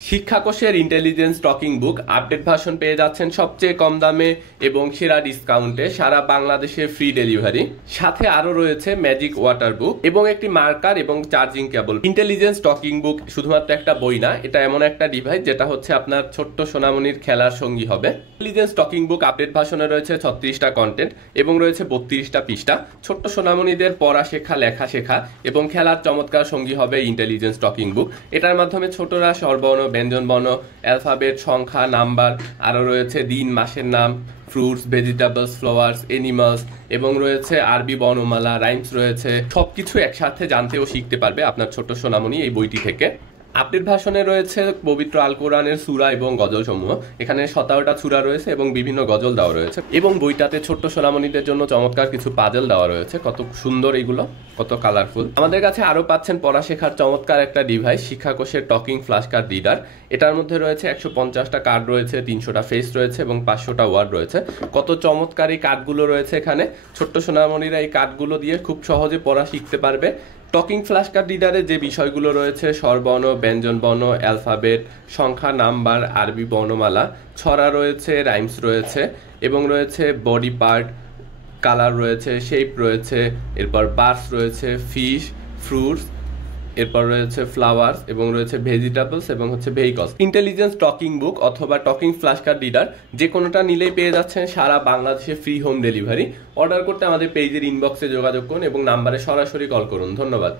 শিক্ষাকোষের intelligence talking book update version পেয়ে যাচ্ছেন সবচেয়ে কম দামে এবং সেরা ডিসকাউন্টে সারা বাংলাদেশে ফ্রি ডেলিভারি। সাথে আরো রয়েছে ম্যাজিক ওয়াটার বুক এবং একটি মার্কার এবং চার্জিং কেবল। ইন্টেলিজেন্স টকিং বুক শুধুমাত্র একটা বই না, এটা এমন একটা ডিভাইস যেটা হচ্ছে আপনার ছোট্ট সোনামণির খেলার সঙ্গী হবে। ইন্টেলিজেন্স টকিং বুক আপডেট ভার্সনে রয়েছে 36টা কন্টেন্ট এবং রয়েছে 32টা পৃষ্ঠা। ছোট্ট সোনামণিদের পড়া শেখা, লেখা শেখা এবং খেলার চমৎকার সঙ্গী হবে ইন্টেলিজেন্স টকিং বুক। এটার মাধ্যমে ছোটরা স্বরবর্ণ, ব্যঞ্জনবর্ণ, অ্যালফাবেট, সংখ্যা, নাম্বার, আরও রয়েছে দিন, মাসের নাম, ফ্রুটস, ভেজিটেবলস, ফ্লাওয়ার্স, এনিমালস এবং রয়েছে আরবি বর্ণমালা, রাইমস রয়েছে। সবকিছু একসাথে জানতে ও শিখতে পারবে আপনার ছোট্ট সোনামণি এই বইটি থেকে। আপডেট ভার্সনে রয়েছে পবিত্র আল কোরআনের সূরা এবং গজল সমূহ। এখানে 17টা সূরা রয়েছে এবং বিভিন্ন গজল দেওয়া রয়েছে এবং বইটাতে ছোট্ট সোনামণিদের জন্য চমৎকার কিছু পাজল দেওয়া রয়েছে। কত সুন্দর এগুলো, কত কালারফুল। আমাদের কাছে আরো পাচ্ছেন পড়া শেখার চমৎকার একটা ডিভাইস, শিক্ষাকোষের টকিং ফ্ল্যাশ কার্ড রিডার। এটার মধ্যে রয়েছে 150টা কার্ড রয়েছে, 300টা ফেস রয়েছে এবং 500টা ওয়ার্ড রয়েছে। কত চমৎকার এই কার্ডগুলো রয়েছে এখানে। ছোট্ট সোনামণিরা এই কার্ডগুলো দিয়ে খুব সহজে পড়া শিখতে পারবে। টকিং ফ্ল্যাশ কার্ড রিডারে যে বিষয়গুলো রয়েছে স্বরবর্ণ, ব্যঞ্জনবর্ণ, অ্যালফাবেট, সংখ্যা, নাম্বার, আরবি বর্ণমালা, ছড়া রয়েছে, রাইমস রয়েছে এবং রয়েছে বডি পার্ট, কালার রয়েছে, শেপ রয়েছে, এরপর বার্ডস রয়েছে, ফিশ, ফ্রুটস, এরপর রয়েছে ফ্লাওয়ার্স এবং রয়েছে ভেজিটেবলস এবং হচ্ছে ভেহিকলস। ইন্টেলিজেন্স টকিং বুক অথবা টকিং ফ্ল্যাশ কার্ড রিডার যে কোনোটা নিলেই পেয়ে যাচ্ছেন সারা বাংলাদেশে ফ্রি হোম ডেলিভারি। অর্ডার করতে আমাদের পেজের ইনবক্সে যোগাযোগ করুন এবং নাম্বারে সরাসরি কল করুন। ধন্যবাদ।